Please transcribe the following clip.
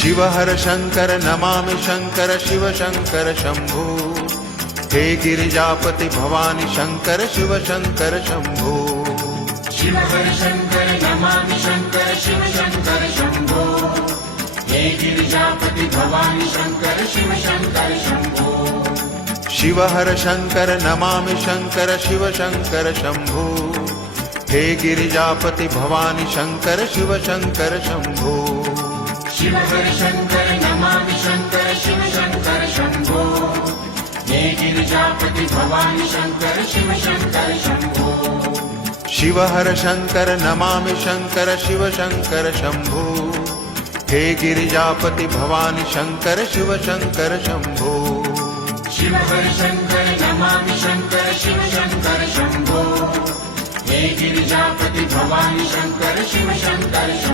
शिव हर शंकर नमामि शंकर शिव शंकर शंभो। हे गिरिजापति भवानी शंकर शिव शंकर शंभो। शिव हर शंकर नमामि शंकर शिव शंकर शंभो। हे गिरिजापति भवानी शंकर शिव शंकर शंभो। शिव हर शंकर नमामि शंकर शिव शंकर शंभो। हे गिरिजापति भवानी शंकर शिव शंकर शंभो। शिव हर शंकर नमामि शंकर शिव शंकर शंभो। हे गिरिजापति भवानी शंकर शिव शंकर शंभो। शिव हर शंकर नमामि शंकर शिव शंकर शंभो। हे गिरिजापति भवानी शंकर शिव शंकर शंभो। शिव हर शंकर नमामि शंकर शिव शंकर शंभो। हे गिरिजापति भवानी शंकर शिव शंकर शंभो।